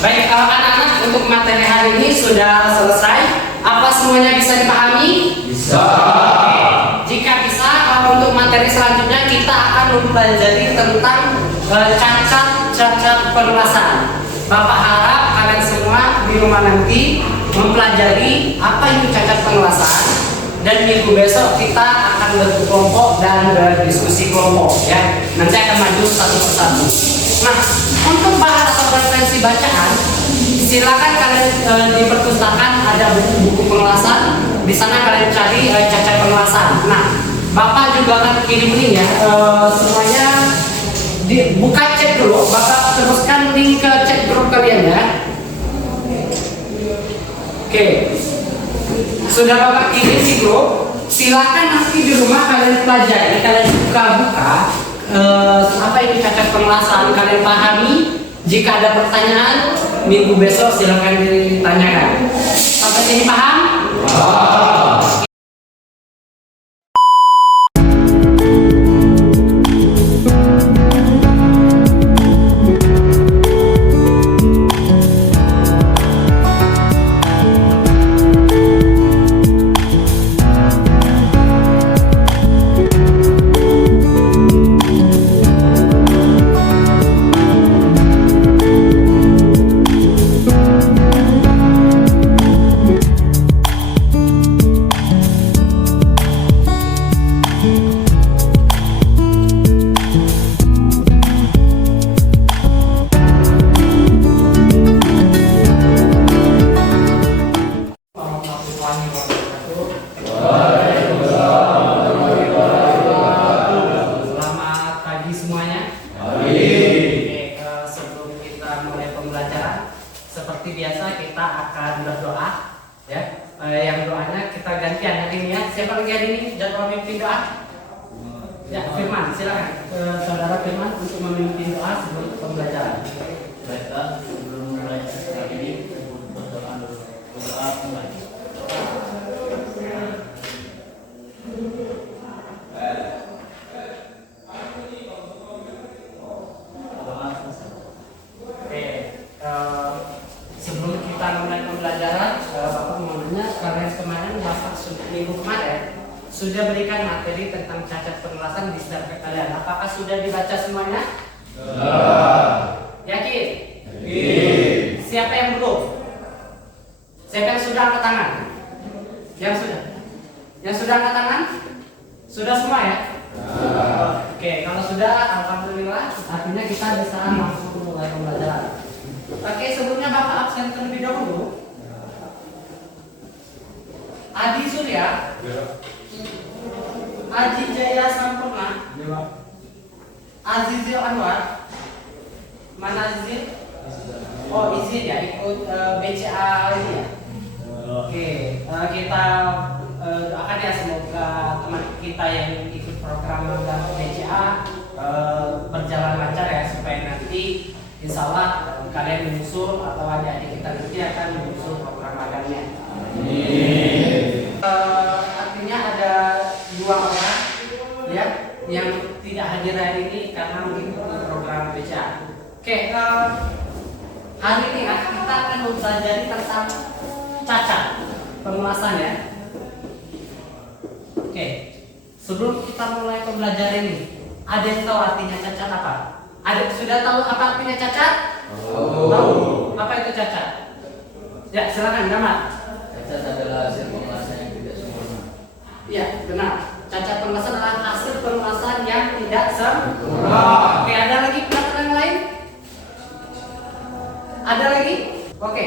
Baik, anak-anak, untuk materi hari ini sudah selesai. Apa semuanya bisa dipahami? Bisa. Jika bisa, untuk materi selanjutnya kita akan mempelajari tentang cacat penulisan. Bapak harap kalian semua di rumah nanti mempelajari apa itu cacat penulisan, dan minggu besok kita akan berkelompok dan berdiskusi kelompok ya. Nanti akan maju satu persatu. Nah, untuk bahan atau referensi bacaan, silakan kalian di perpustakaan ada buku-buku penulisan. Di sana kalian cari cacat penulisan. Nah, Bapak juga akan kirim link ya, semuanya buka chat dulu. Bapak teruskan link ke chat grup kalian ya. Oke, sudah Bapak kirim di grup. Silakan nanti di rumah kalian pelajari, kalian buka-buka apa itu cacat penulisan, kalian pahami. Jika ada pertanyaan minggu besok silakan ditanyakan. Sampai sini paham? Seperti biasa kita akan berdoa ya. Yang doanya kita gantian hari ini ya. Siapa lagi hari ini jadwal memimpin doa? Ya, Firman, silakan saudara Firman untuk memimpin doa sebelum pembelajaran. Baiklah, sebelum mulai hari ini berdoa mulai. Sebelum kita mulai pembelajaran, Bapak mau nanya, kalian kemarin Bapak minggu kemarin sudah berikan materi tentang cacat penulisan di server kalian. Apakah sudah dibaca semuanya? Yakin? Yakin. Siapa yang belum? Siapa yang sudah angkat tangan? Yang sudah? Yang sudah angkat tangan? Sudah semua ya? Oke, kalau sudah, alhamdulillah. Artinya kita bisa langsung mulai pembelajaran. Oke, sebelumnya Bapak absen terlebih dahulu. Adi Surya, Aji Jaya Sampurna, Azizil Anwar, mana Azizil? Oh, izin ya ikut BCA ini ya. Oke, kita doakan ya semoga teman kita yang ikut program BCA berjalan lancar ya, supaya nanti insya Allah kalian menyusul atau adik-adik kita nanti akan menyusul program magangnya. Artinya ada 2 orang ya yang tidak hadir hari ini karena mengikuti program BCA. Oke, hari ini kita akan mempelajari tentang cacat penulisan ya. Oke, sebelum kita mulai pembelajaran ini, ada yang tahu artinya cacat apa? Ada sudah tahu apa artinya cacat? Tahu. Apa itu cacat? Ya, silakan Gamat. Cacat adalah hasil penguasaan yang tidak sempurna. Iya, benar. Cacat penulisan adalah hasil penulisan yang tidak sempurna. Oke, ada lagi pendapat yang lain? Ada lagi? Oke.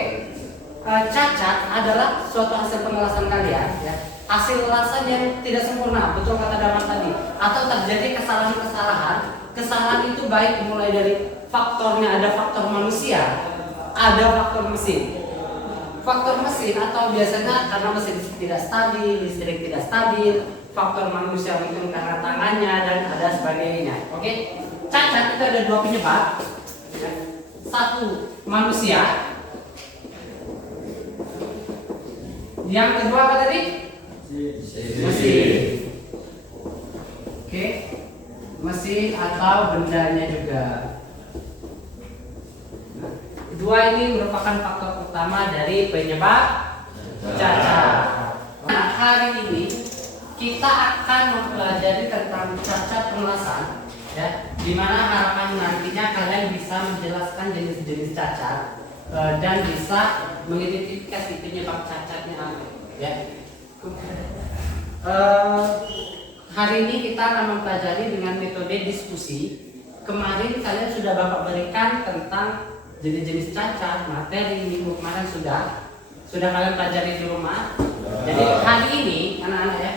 Cacat adalah suatu hasil penulisan kalian ya. Hasil ulasan yang tidak sempurna, betul kata Damat tadi. Atau terjadi kesalahan-kesalahan. Kesalahan itu baik mulai dari faktornya, ada faktor manusia, ada faktor mesin. Faktor mesin atau biasanya karena mesin tidak stabil, listrik tidak stabil, faktor manusia mungkin karena tangannya dan ada sebagainya. Oke, cacat itu ada 2 penyebab. Satu, manusia. Yang kedua apa tadi? Mesin. Oke, mesin atau bendanya juga. Nah, 2 Dua ini merupakan faktor utama dari penyebab cacat. Nah, hari ini kita akan mempelajari tentang cacat penjelasan, ya, dimana harapan nantinya kalian bisa menjelaskan jenis-jenis cacat dan bisa mengidentifikasi penyebab cacatnya apa, ya. Hari ini kita akan mempelajari dengan metode diskusi. Kemarin kalian sudah Bapak berikan tentang jenis-jenis cacat, materi minggu kemarin sudah kalian pelajari di rumah. Jadi hari ini anak-anak, ya,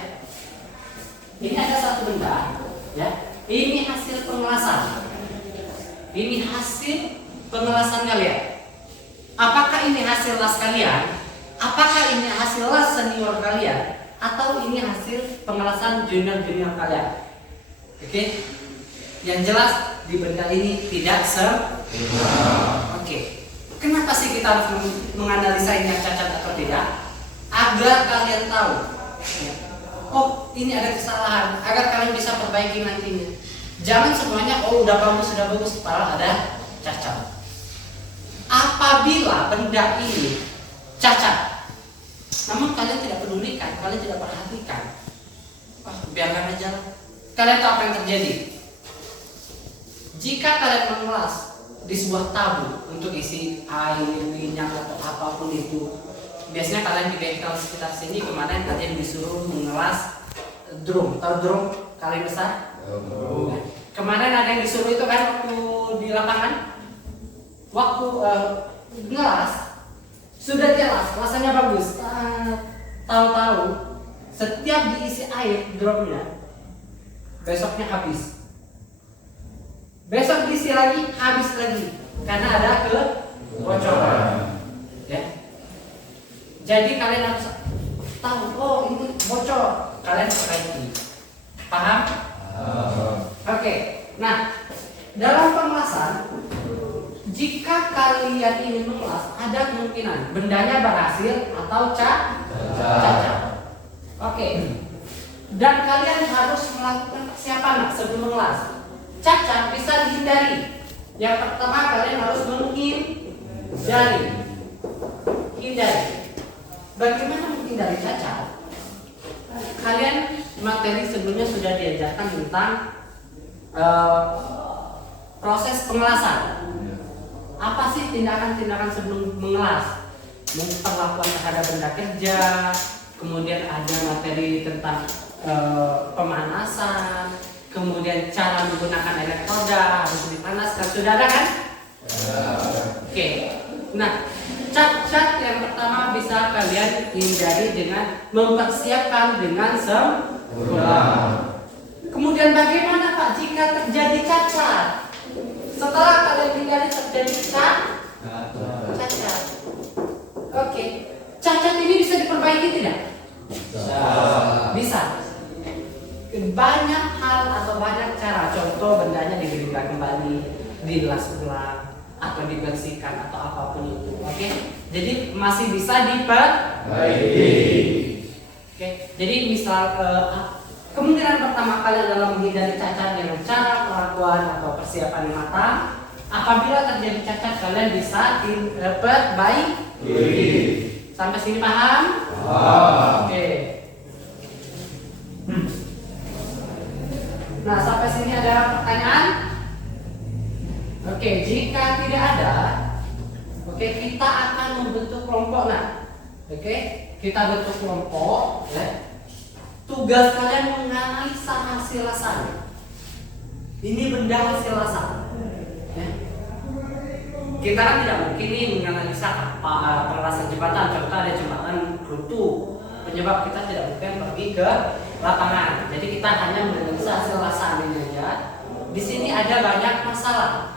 ini ada satu benda, ya. Ini hasil pengelasan. Ini hasil pengelasan kalian. Apakah ini hasil las kalian? Apakah ini hasil las senior kalian? Atau ini hasil pengelasan junior-junior kalian? Oke? Yang jelas di benda ini tidak sempurna. Oke. Kenapa sih kita harus menganalisa ini cacat atau tidak? Agar kalian tahu, ya, oh ini ada kesalahan, agar kalian bisa perbaiki nantinya. Jangan semuanya oh udah bagus, padahal ada cacat. Apabila benda ini cacat, namun kalian tidak pedulikan, kalian tidak perhatikan, biarkan aja. Kalian tahu apa yang terjadi? Jika kalian mengulas di sebuah tabung untuk isi air, minyak atau apapun itu, biasanya kalian di bengkel sekitar sini kemarin kalian disuruh mengelas drum. Tahu drum kali besar? Kemarin ada yang disuruh itu kan waktu di lapangan, waktu ngelas sudah jelas rasanya bagus. Tahu-tahu setiap diisi air drumnya besoknya habis. Besok diisi lagi, habis lagi karena ada kebocoran. Ya. Jadi kalian harus tahu, oh ini bocor, kalian perbaiki. Paham? Oke. Nah, dalam pengelasan, jika kalian ingin mengelas, ada kemungkinan bendanya berhasil atau cacat. Oke. Dan kalian harus melakukan persiapan sebelum mengelas. Cacat bisa dihindari. Yang pertama kalian harus hindari. Bagaimana menghindari cacat? Kalian materi sebelumnya sudah diajarkan tentang proses pengelasan. Apa sih tindakan-tindakan sebelum mengelas? Perlakuan terhadap benda kerja, kemudian ada materi tentang pemanasan, kemudian cara menggunakan elektroda harus dipanaskan. Sudah ada kan? Oke. Nah, cacat yang pertama bisa kalian hindari dengan mempersiapkan dengan sempurna. Kemudian bagaimana Pak jika terjadi cacat? Setelah kalian hindari terjadi cacat. Oke. Cacat ini bisa diperbaiki tidak? Bisa. Banyak hal atau banyak cara. Contoh bendanya diberikan kembali, dilas ulang, atau dibersihkan atau apapun itu. Oke. Jadi masih bisa diperbaiki. Oke. Jadi misal kemungkinan pertama kali adalah menghindari cacat dengan cara perlakuan atau persiapan yang matang. Apabila terjadi cacat kalian bisa perbaiki. Sampai sini paham? Oke. Nah, sampai sini ada pertanyaan? Oke, jika tidak ada, oke, kita akan membentuk kelompok. Nah, oke, kita bentuk kelompok, ya. Tugas kalian menganalisa hasil lasan. Ini benda hasil lasan, ya. Kita kan tidak mungkin nih menganalisa pengelasan jembatan. Contoh ada jembatan runtuh, penyebab kita tidak mungkin pergi ke lapangan. Jadi kita hanya menganalisa hasil lasan ini aja. Di sini ada banyak masalah.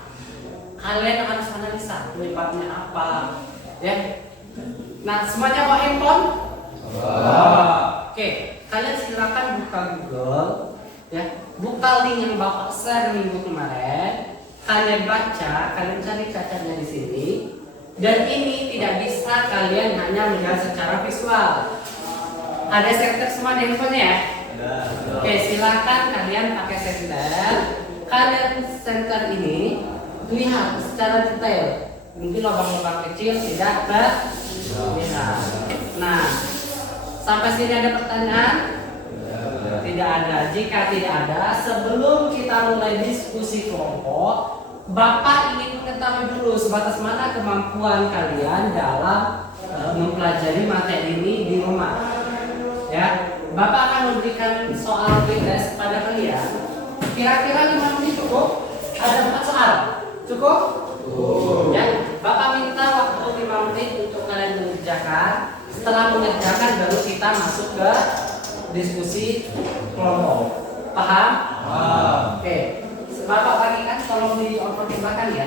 Kalian harus analisa penyebabnya apa, ya. Nah, semuanya bawa handphone? Oke, kalian silakan buka Google, ya. Buka link yang Bapak share minggu kemarin. Kalian baca, kalian cari cacatnya di sini. Dan ini tidak bisa kalian hanya melihat secara visual. Ada senter semua di handphone ya? Oke, silakan kalian pakai senter. Kalian senter ini lihat secara detail. Mungkin lubang-lubang kecil tidak terlihat. Nah, sampai sini ada pertanyaan? Tidak ada. Jika tidak ada, sebelum kita mulai diskusi kelompok, Bapak ingin mengetahui dulu sebatas mana kemampuan kalian dalam mempelajari materi ini di rumah. Ya, Bapak akan memberikan soal tes pada kalian. Kira-kira 5 menit cukup? Ada 4 soal. Cukup? Ya, Bapak minta waktu 5 menit untuk kalian mengerjakan. Setelah mengerjakan baru kita masuk ke diskusi kelompok. Paham? Oke. Bapak bagikan tolong dipertimbangkan ya.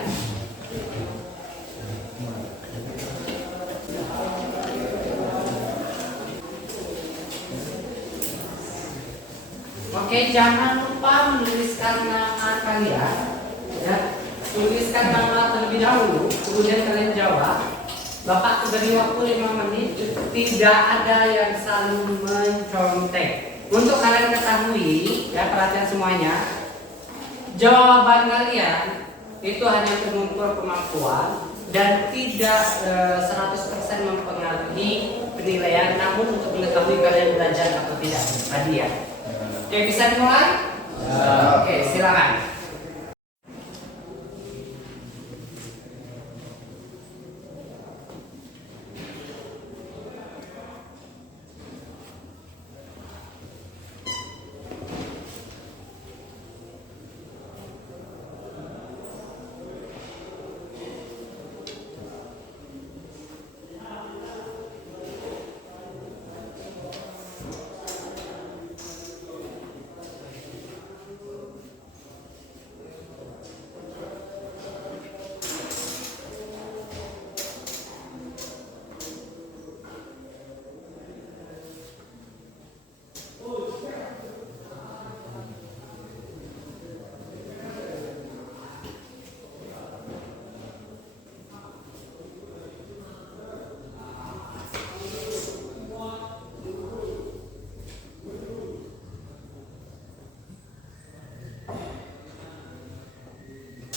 Oke, jangan lupa menuliskan nama kalian. Ya, tuliskan nama terlebih dahulu, kemudian kalian jawab. Bapak beri waktu 5 menit. Tidak ada yang saling mencontek. Untuk kalian ketahui, ya perhatian semuanya. Jawaban kalian itu hanya pengukur kemampuan dan tidak 100% mempengaruhi penilaian, namun untuk mengetahui kalian belajar atau tidak tadi ya. Oke, bisa dimulai? Oke, silakan.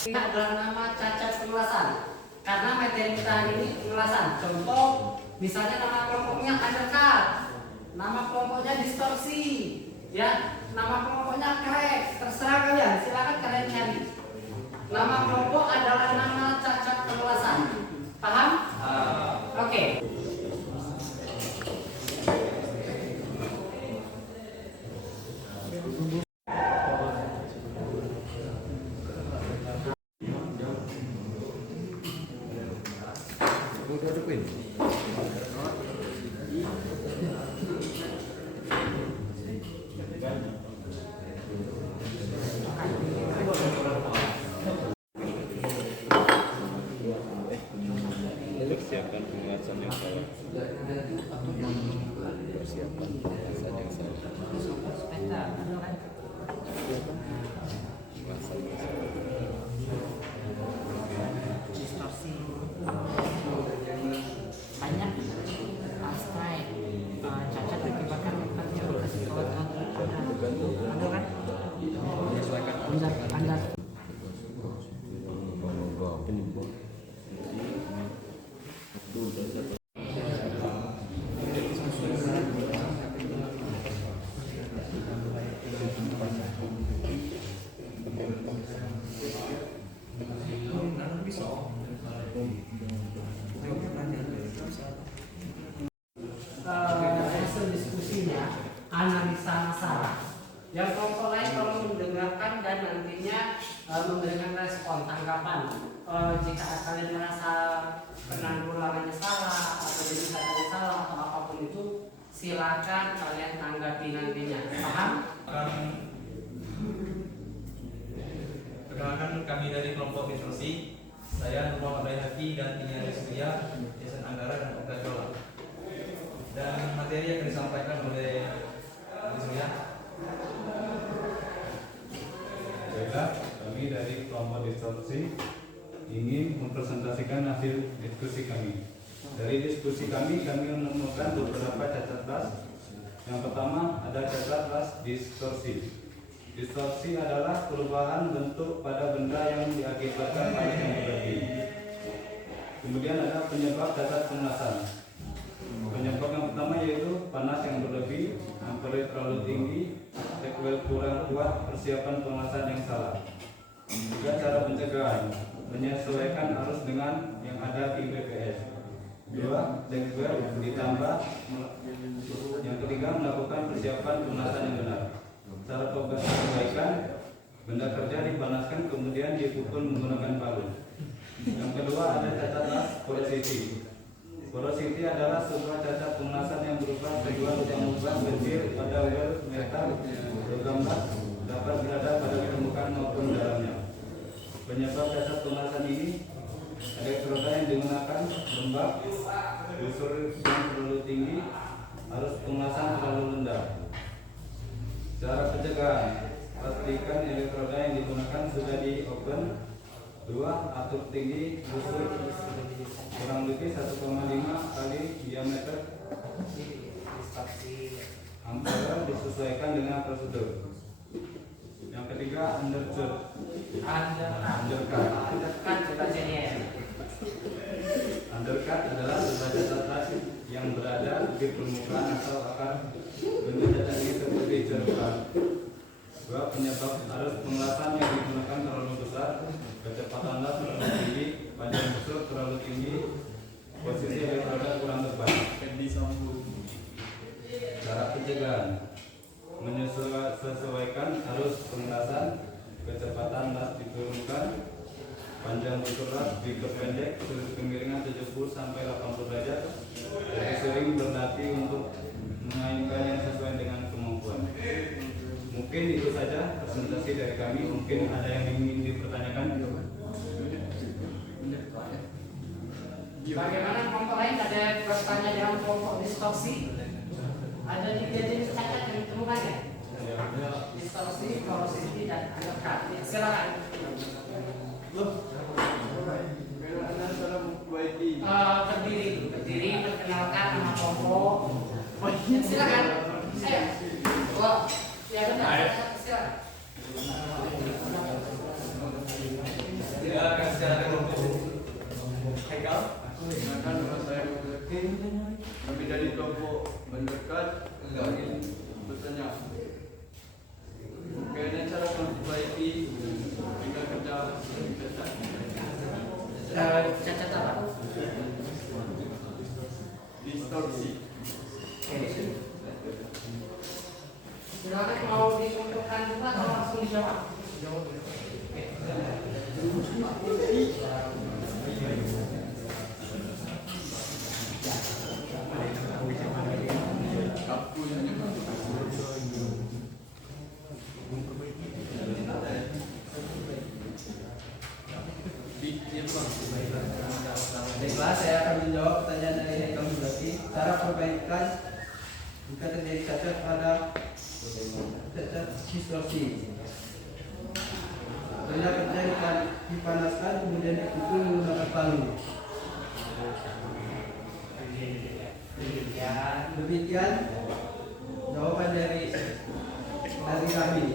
Ini adalah nama cacat pengelasan. Karena materi kita ini pengelasan. Contoh, misalnya nama kelompoknya undercut, nama kelompoknya distorsi, ya, nama kelompoknya crack. Terserah kalian, silakan kalian cari. Nama kelompok adalah nama cacat pengelasan. Paham? Oke. Persiapkan pembahasan yang salah. Persiapkan pembahasan yang salah. Pembahasan yang salah. Distorsi banyak astray cacat akibatkan kasih kawan-kawan ada kan? Anda hasil diskusinya analisa masalah. Yang kelompok lain tolong mendengarkan dan nantinya memberikan respon tanggapan. Jika kalian merasa penanggulangannya salah atau penjelasannya salah atau apapun itu, silakan kalian tanggapi nantinya. Paham? Perkenalkan, kami dari kelompok distorsi. Saya Muhammad Bayhaqi dan Tina Rizkia, Jason Anggara dan Okta Jola. Dan materi yang disampaikan oleh Rizkia. Baiklah, kami dari kelompok distorsi ingin mempresentasikan hasil diskusi kami. Dari diskusi kami menemukan beberapa cacat ras. Yang pertama ada cacat ras distorsi. Distorsi adalah perubahan bentuk pada benda yang diakibatkan oleh teknologi. Kemudian ada penyebab cacat penguasaan. Penyebab yang pertama yaitu panas yang berlebih, ampere terlalu tinggi, sequel kurang kuat, persiapan penguasaan yang salah. Juga cara pencegahan, menyesuaikan arus dengan yang ada di BPS. 2. Sequel ditambah. Yang ketiga, melakukan persiapan penguasaan yang benar. Cara perbaikan, benda kerja dipanaskan kemudian dipukul menggunakan palu. Yang kedua ada cacat las porosity. Porosity adalah sebuah cacat penguasaan yang berupa seguan yang mengubah kecil pada well metal logam las dapat berada pada permukaan maupun dalamnya. Penyebab cacat penguasaan ini elektroda yang digunakan lembab, unsur yang terlalu tinggi, arus penguasaan terlalu rendah. Cara pencegahan, pastikan elektroda yang digunakan sudah di open. 2. Atur tinggi unsur kurang lebih 1,5 kali diameter ampere disesuaikan dengan prosedur. Yang ketiga undercut. Undercut adalah sebuah cacat las yang berada di permukaan atau akar benda cacat ini seperti cerukan. 2. Penyebab arus penguasaan yang digunakan terlalu besar, kecepatan las terlalu tinggi, panjang unsur terlalu tinggi, posisi elektroda kurang tepat. Cara pencegahan, menyesuaikan arus penguasaan, kecepatan las diturunkan, panjang unsur las diperpendek, sudut kemiringan 70 sampai 80 derajat. Jadi sering berlatih untuk memainkan yang sesuai dengan kemampuan. Mungkin itu saja presentasi dari kami. Mungkin ada yang ingin dipertanyakan. Bagaimana kelompok lain? Ada bertanya dalam kelompok distorsi? Ada 3 jenis cacat yang ditemukan ya? Distorsi, porosity, dan undercut. Silakan. Terdiri perkenalkan nama kelompok. Silakan. Wah, ya benar. Silakan. Silakan secara kelompok. Haikal. Perkenalkan, nama saya Muhammad Yakin. Kami dari kelompok mendekat. Ingin bertanya, bagaimana cara memperbaiki benda kerja Cacat apa? distorsi? Silakan, mau diuntukkan juga atau langsung dijawab? Aku yang Baiklah, saya akan menjawab pertanyaan dari Haikal Muzaki. Cara perbaikan jika terjadi cacat pada cacat distorsi. Benda kerja dipanaskan kemudian dipukul menggunakan palu. Demikian jawaban dari kami.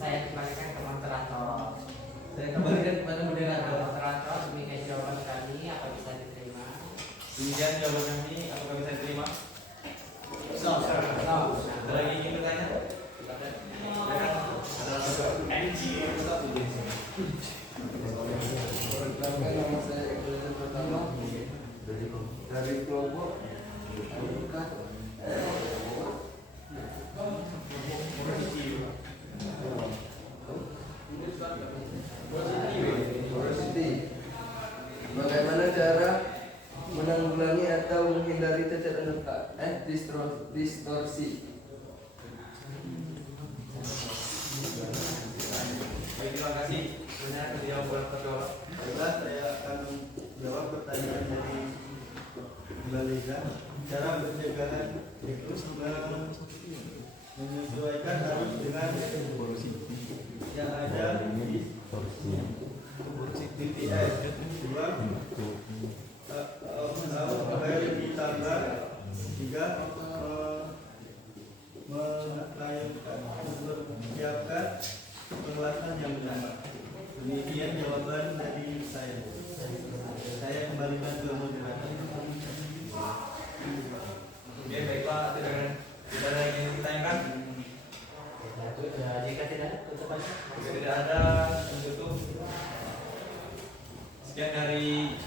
Saya kembalikan ke moderator. Saya kembalikan kepada moderator. Moderator, demikian jawaban kami. Apa bisa diterima? Demikian jawaban kami. Apakah bisa diterima? So. Ada lagi ingin bertanya? Perkenalkan, nama saya Iqbal pertama dari kelompok mendekat. Porosity. Bagaimana cara menanggulangi atau menghindari cacat undercut? Distorsi. Baik, terima kasih. Sebenarnya dijawab oleh Ketua. Baiklah, saya akan menjawab pertanyaan dari Mbak Liza. Cara pencegahan itu menyesuaikan arus dengan yang ada di TTS. 2. Air ditambah. 3. Mempersiapkan penguasaan yang benar. Demikian jawaban dari saya. Saya kembalikan ke moderator. Oke, baik Pak, tidak ada yang ingin ditanyakan? Jika tidak, tutup aja. Jika tidak ada, tutup. Sekian dari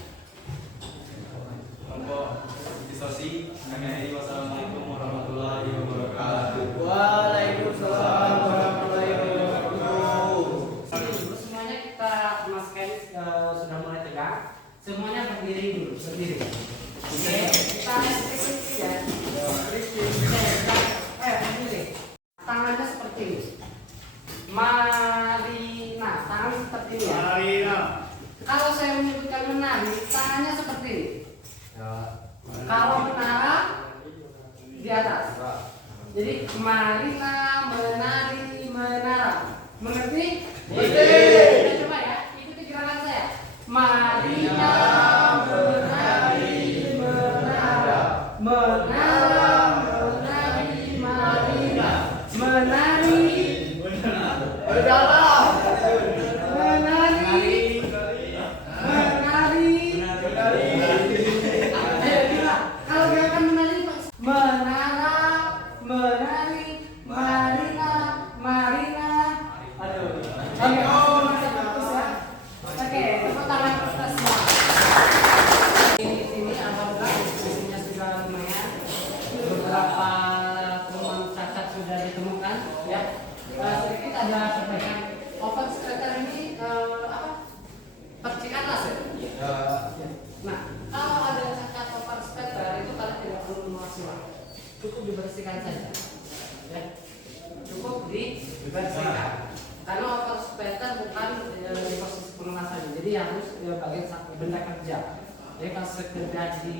kelompok distorsi. Kami akhiri. Wassalamualaikum warahmatullahi wabarakatuh. Waalaikumsalam warahmatullahi wabarakatuh. Semuanya kita Mas Kenis sudah mulai tegak. Semuanya berdiri dulu, berdiri. Oke, kita seperti ya. Berdiri. Tangannya seperti ini. Marina, tangan seperti ini ya. Marina. Kalau saya menyebutkan menari, tangannya seperti ini. Kalau menara di atas. Jadi Marina menari menara. Mengerti? Kita coba ya, ikuti gerakan saya. Marina menari menara. Menara menari Marina. Menari Berdalam. menari menari. Ayo kita, kalau gerakan menari menara menari Marina Marina. Aduh. Oke, masih fokus ya. Oke, tepuk tangan kertasnya. Di sini alhamdulillah diskusinya sudah lumayan. Beberapa teman cacat sudah ditemukan ya. Sedikit ada perbaikan. Open scatter ini apa? Percikan laser. Nah, kalau ada cacat open scatter itu kalian tidak perlu memasukkan. Cukup dibersihkan saja. Ya. Cukup dibersihkan. Karena open scatter bukan di posisi pengenasan, jadi harus bagian benda kerja. Jadi kalau sekedar di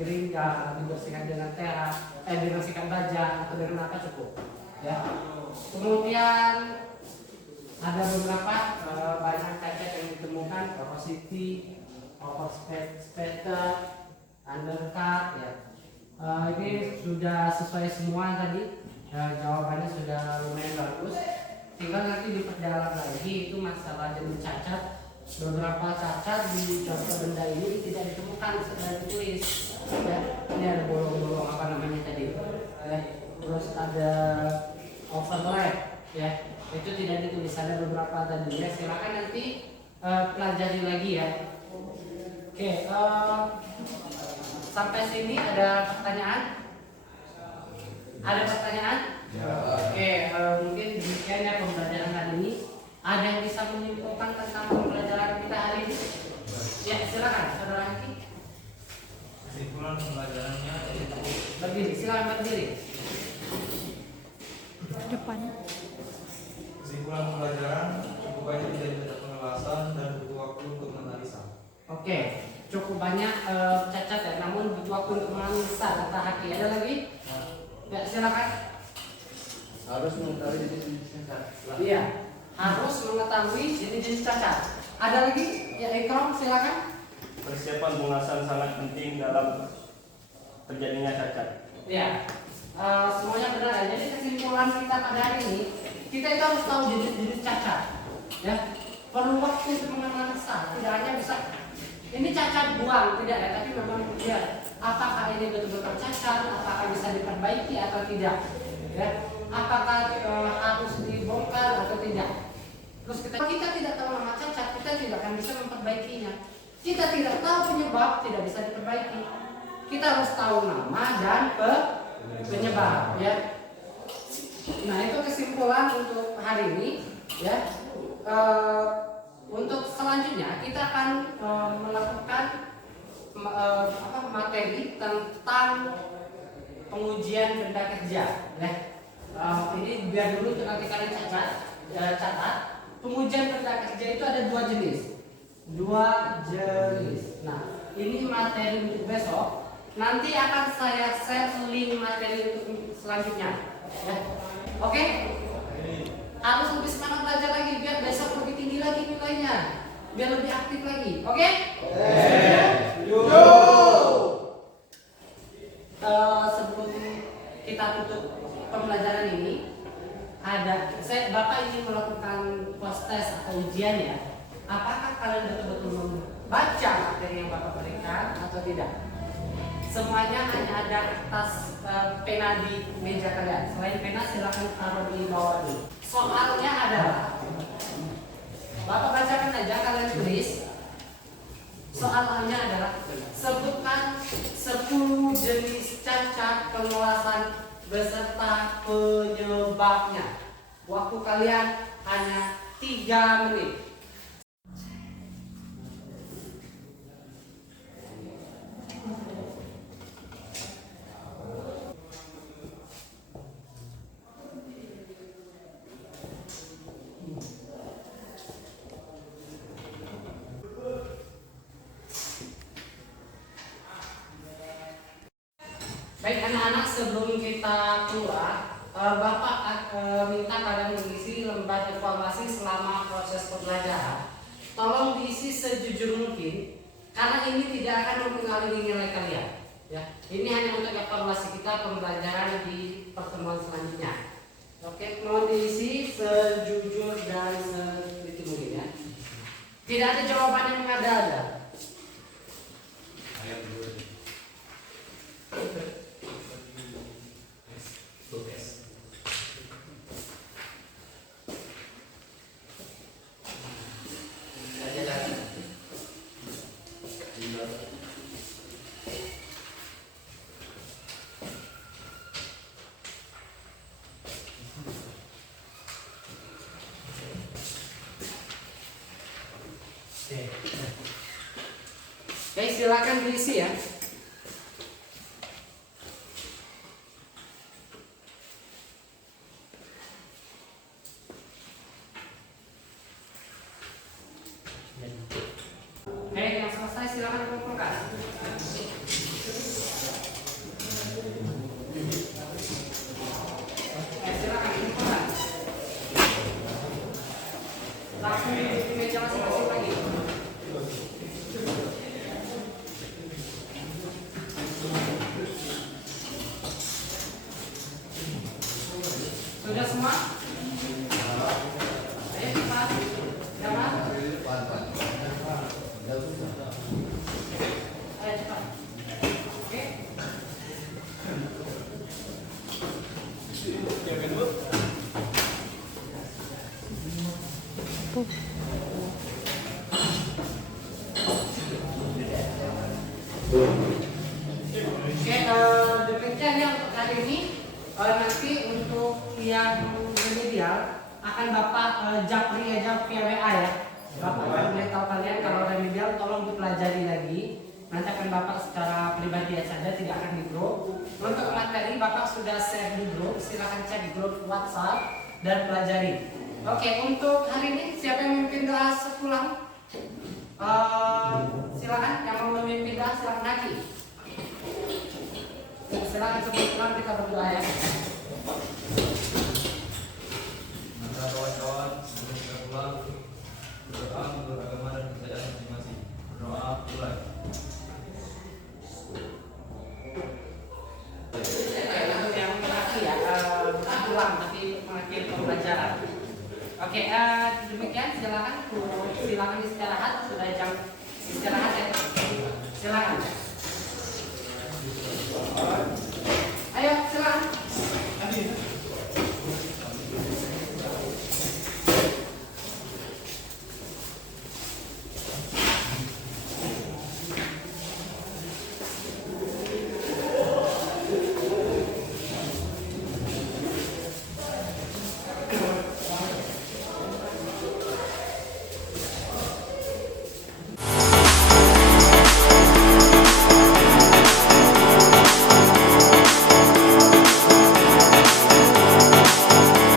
gerinda dibersihkan dengan dibersihkan baja atau dengan apa cukup. Ya. Kemudian ada beberapa banyak cacat yang ditemukan, opacity, over spatter, undercut ya. Ini sudah sesuai semua tadi. Jawabannya sudah lumayan bagus. Tinggal nanti diperdalam lagi itu masalah jenis cacat. Beberapa cacat di contoh benda ini tidak ditemukan secara ditulis. Ya, ini ada bolong-bolong apa namanya tadi. Ya, terus ada overlap ya. Itu tidak ditulis, ada beberapa tadi ya. Silakan nanti pelajari lagi ya. Oke, sampai sini ada pertanyaan? Ada pertanyaan? Oke, mungkin demikian ya pembelajaran hari ini. Ada yang bisa menyimpulkan tentang pembelajaran kita hari ini? Ya, silakan, saudara Haki. Kesimpulan pembelajarannya yaitu Berdiri, silakan berdiri. kesimpulan pembelajaran cukup banyak tidak diminta penjelasan dan butuh waktu untuk menganalisa. Oke, cukup banyak cacat ya, namun butuh waktu untuk menganalisa data Haki. Ada lagi? Ya, silakan. Harus mengetahui jenis cacat. Iya, harus mengetahui jenis-jenis cacat. Ada lagi? Ya, Ikram, silakan. Persiapan pengawasan sangat penting dalam terjadinya cacat. Iya, semuanya benar ya. Jadi kesimpulan kita pada hari ini, kita itu harus tahu jenis-jenis cacat. Ya, perlu waktu untuk menganalisa. Tidak hanya bisa ini cacat buang, tidak ya, tapi memang ya, apakah ini betul-betul cacat, apakah bisa diperbaiki atau tidak, ya, apakah harus dibongkar atau tidak. Terus kita tidak tahu nama cacat, kita tidak akan bisa memperbaikinya. Kita tidak tahu penyebab, tidak bisa diperbaiki. Kita harus tahu nama dan penyebab, ya. Nah, itu kesimpulan untuk hari ini, ya. Untuk selanjutnya kita akan melakukan materi tentang pengujian benda kerja, ya. Ini biar dulu nanti kalian catat. Pengujian benda kerja itu ada dua jenis. Nah, ini materi untuk besok. Nanti akan saya share link materi untuk selanjutnya, ya. Oke? Harus lebih semangat belajar lagi biar besok lebih tinggi lagi nilainya, biar lebih aktif lagi. Oke? Sebelum kita tutup pembelajaran ini, Bapak ingin melakukan post test atau ujiannya, apakah kalian betul-betul membaca materi yang Bapak berikan atau tidak? Semuanya hanya ada kertas pena di meja kalian. Selain pena silakan taruh di bawah dulu. Soalnya adalah Bapak bacakan aja, kalian tulis. Soalnya adalah sebutkan 10 jenis cacat penguasaan beserta penyebabnya. Waktu kalian hanya 3 menit. Baik anak-anak, sebelum kita keluar, Bapak minta kalian mengisi lembar evaluasi selama proses pembelajaran. Tolong diisi sejujur mungkin, karena ini tidak akan mempengaruhi nilai kalian. Ya, ini hanya untuk evaluasi kita pembelajaran di pertemuan selanjutnya. Oke, mohon diisi sejujur dan sedikit mungkin ya. Tidak ada jawaban yang mengada-ada. Oke, silakan diisi ya. Oke, yang selesai silakan kumpulkan. Silakan kumpulkan. Langsung di meja masing-masing lagi. Sudah semua? Ayo cepat. Jangan. Ayo cepat. Oke. Oke, demikian ya untuk hari ini. Nanti untuk yang remedial akan Bapak japri aja via WA ya. Bapak akan beritahu kalian kalau remedial tolong dipelajari lagi. Nanti akan Bapak secara pribadi saja, tidak akan di grup. Untuk materi Bapak sudah share di grup, silahkan cek di grup WhatsApp dan pelajari. Oke, untuk hari ini siapa yang memimpin doa sepulang? Silakan yang mau memimpin doa, silakan lagi. Silakan sebelum kita berdoa ya. Maka kawan-kawan sebelum kita pulang berdoa menurut agama dan kepercayaan masing-masing. Berdoa mulai. Untuk yang terakhir ya, bukan pulang tapi mengakhiri pembelajaran. Oke, demikian silakan istirahat, sudah jam istirahat ya. Silakan.